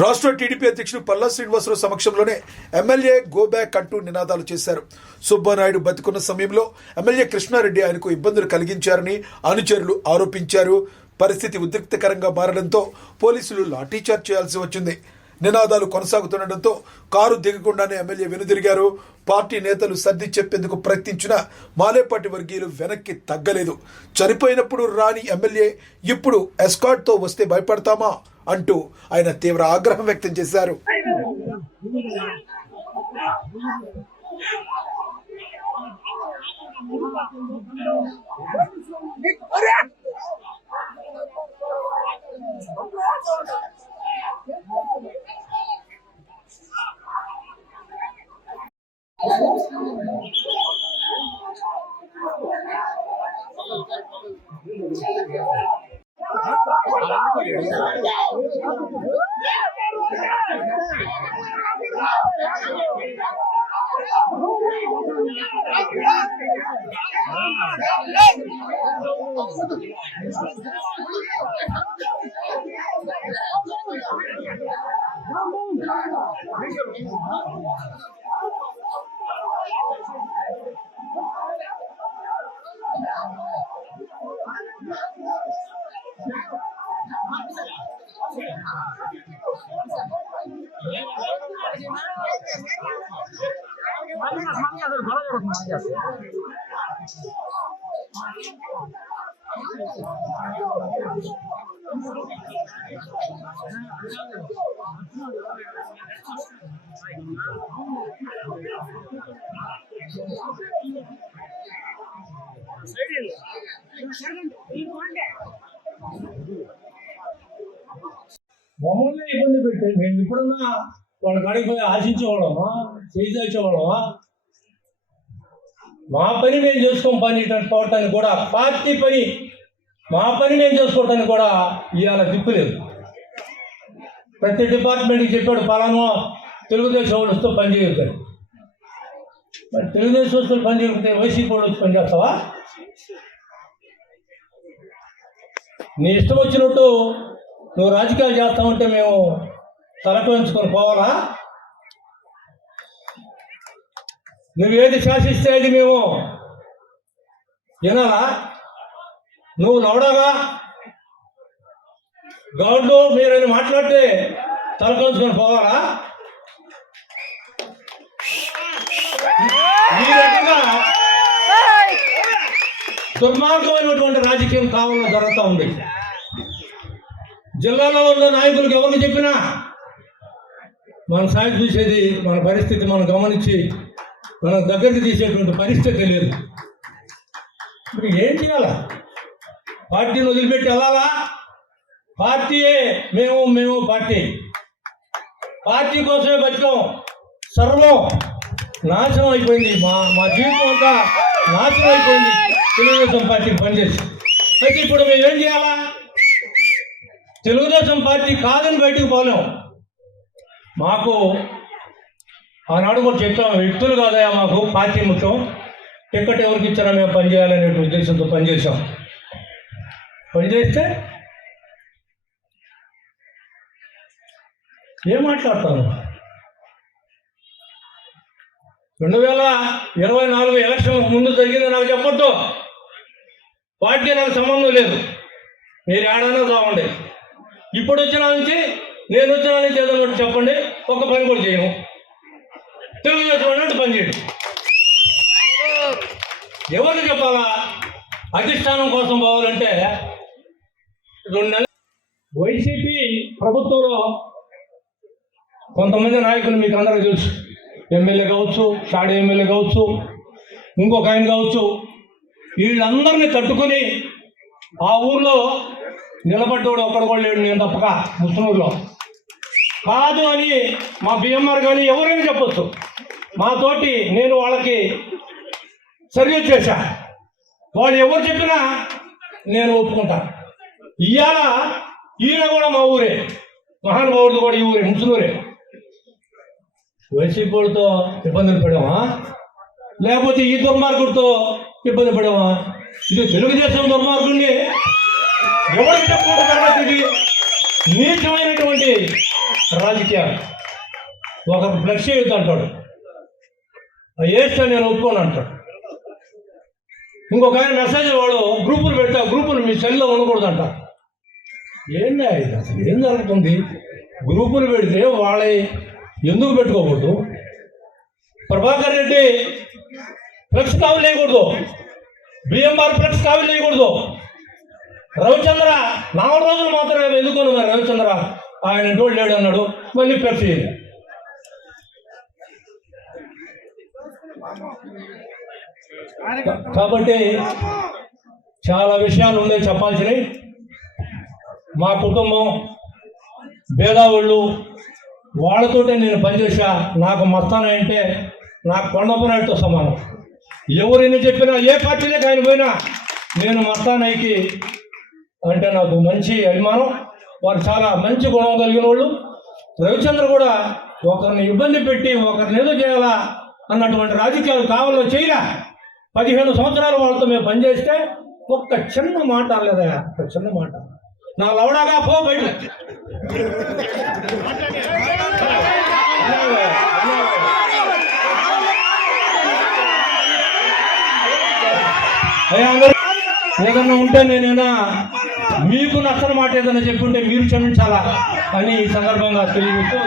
రాష్ట్ర టీడీపీ అధ్యక్షుడు పల్లా శ్రీనివాసరావు సమక్షంలోనే ఎమ్మెల్యే గో బ్యాక్ అంటూ నినాదాలు చేశారు. సుబ్బానాయుడు బతికున్న సమయంలో ఎమ్మెల్యే కృష్ణారెడ్డి ఆయనకు ఇబ్బందులు కలిగించారని అనుచరులు ఆరోపించారు. పరిస్థితి ఉద్రిక్తకరంగా మారడంతో పోలీసులు లాఠీచార్జ్ చేయాల్సి వచ్చింది. నినాదాలు కొనసాగుతుండటంతో కారు దిగకుండానే ఎమ్మెల్యే వెనుదిరిగారు. పార్టీ నేతలు సర్ది చెప్పేందుకు ప్రయత్నించిన మాలేపాటి వర్గీయులు వెనక్కి తగ్గలేదు. చనిపోయినప్పుడు రాని ఎమ్మెల్యే ఇప్పుడు ఎస్కార్ట్తో వస్తే భయపడతామా అంటూ ఆయన తీవ్ర ఆగ్రహం వ్యక్తం చేశారు. మమ్మల్ని ఇబ్బంది పెట్టి మేము ఇప్పుడున్నా వాళ్ళ కాడికి పోయి ఆశించేవాళ్ళమా, చేయించేవాళ్ళమా? మా పని మేము చేసుకోవటానికి కూడా, పార్టీ పని మా పని మేము చేసుకోవటానికి కూడా ఇవాళ దిక్కులేదు. ప్రతి డిపార్ట్మెంట్కి చెప్పాడు పలానా తెలుగుదేశం వాళ్ళతో పనిచేయగలుగుతాడు. మరి తెలుగుదేశం వస్తువులు పనిచేయకపోతే వైసీపీ వాళ్ళు వచ్చి పనిచేస్తావా? నీ ఇష్టం వచ్చినట్టు నువ్వు రాజకీయాలు చేస్తామంటే మేము తలకొంచుకొని పోవాలా? నువ్వేది శాసిస్తే అది మేము వినాలా? నువ్వు నవడాగా గౌడ్లో మీరని మాట్లాడితే తలకొంచుకొని పోవాలా? ఈ రకంగా దుర్మార్గమైనటువంటి రాజకీయం కావాలని జరుగుతూ ఉంది. జిల్లాలో ఉన్న నాయకులకు ఎవరికి చెప్పినా మన సాయం చూసేది, మన పరిస్థితి మనం గమనించి మనం దగ్గరికి తీసేటువంటి పరిస్థితి లేదు. ఇప్పుడు ఏం చేయాలా? పార్టీని వదిలిపెట్టి వెళ్ళాలా? పార్టీయే మేము పార్టీ కోసమే బతికాం. సర్వం నాశనం అయిపోయింది. మా జీవితం అంతా నాశనం అయిపోయింది తెలుగుదేశం పార్టీకి పనిచేసి. అయితే ఇప్పుడు మేము ఏం చేయాలా? తెలుగుదేశం పార్టీ కాదని బయటకు పోలేం. మాకు ఆనాడు కూడా చెప్పాము, వ్యక్తులు కాదయా మాకు పార్టీ ముఖ్యం, టికెట్ ఎవరికి ఇచ్చినా మేము పనిచేయాలనే ఉద్దేశంతో పనిచేసాం. పనిచేస్తే ఏం మాట్లాడతాను? 2024 ఎలక్షన్ ముందు జరిగింది నాకు చెప్పొద్దు. పార్టీ నాకు సంబంధం లేదు. మీరు ఏడైనా కావండి. ఇప్పుడు వచ్చిన నుంచి నేను వచ్చిన నుంచి ఏదన్నా చెప్పండి, ఒక్క పని కూడా చేయను. తెలుగుదేశం అన్నట్టు పని చేయడు. ఎవరికి చెప్పాలా? అధిష్టానం కోసం పోవాలంటే 2 నెలలు వైసీపీ ప్రభుత్వంలో కొంతమంది నాయకులు మీకు అందరికీ తెలుసు. ఎమ్మెల్యే కావచ్చు, షాడీ ఎమ్మెల్యే కావచ్చు, ఇంకొక ఆయన కావచ్చు, వీళ్ళందరినీ తట్టుకొని ఆ ఊర్లో నిలబడ్డోడు ఒక్కడు కూడా లేడు, నేను తప్పక ముస్లింలో కాదు అని మా బిఎంఆర్ కానీ ఎవరైనా చెప్పొచ్చు. మాతోటి నేను వాళ్ళకి సర్వీస్ చేశా. వాళ్ళు ఎవరు చెప్పినా నేను ఒప్పుకుంటా. ఇవాళ ఈయన కూడా మా ఊరే, మహానుభావుడితో కూడా ఈ ఊరే, ముస్లింరే. వైసీపీ వాళ్ళతో ఇబ్బందులు పడామా? లేకపోతే ఈ దుర్మార్గుడితో ఇబ్బంది పడామా? ఇది తెలుగుదేశం దుర్మార్గుడిని ఎవరికి చెప్పుకుంటున్నారో ఇది నీచమైనటువంటి రాజకీయాలు. ఒకరు ఫ్లెక్స్ చేయొద్దు అంటాడు, వేస్తే నేను ఒప్పుకోను అంటాడు. ఇంకొక ఆయన మెసేజ్ వాడు గ్రూపులు పెడతా, గ్రూపులు మీ సెల్లో ఉండకూడదంట. ఏంటి ఇది అసలు ఏం జరుగుతుంది? గ్రూపులు పెడితే వాళ్ళ ఎందుకు పెట్టుకోకూడదు? ప్రభాకర్ రెడ్డి ఫ్లెక్స్ కావులు వేయకూడదు, బిఎంఆర్ ఫ్లెక్స్ కావులు వేయకూడదు. రవిచంద్ర 4 రోజులు మాత్రమే ఎందుకోను మరి రవిచంద్ర ఆయన తోడు లేడు అన్నాడు, మళ్ళీ ఫ్లెక్స్ చేయాలి. కాబట్టి చాలా విషయాలు ఉన్నాయి చెప్పాల్సినవి. మా కుటుంబం భేదావుళ్ళు వాళ్ళతోటే నేను పనిచేసా. నాకు మస్తాన అంటే నాకు కొండపనాయుడితో సమానం. ఎవరిని చెప్పినా ఏ పార్టీలోకి ఆయన పోయినా నేను మస్తానాయికి అంటే నాకు మంచి అభిమానం. వారు చాలా మంచి గుణం కలిగిన వాళ్ళు. రవిచంద్ర కూడా ఒకరిని ఇబ్బంది పెట్టి ఒకరిని ఏదో చేయాలా అన్నటువంటి రాజకీయాలు కావాలో చేయరా. 15 సంవత్సరాలు వాళ్ళతో మేము పనిచేస్తే ఒక్క చిన్న మాట లేదా, ఒక చిన్న మాట నా లవడాగా పో బయట. ఏదన్నా ఉంటే నేనైనా మీకు నచ్చని మాట ఏదైనా చెప్పుంటే మీరు క్షమించాలా అని ఈ సందర్భంగా తెలియజేస్తూ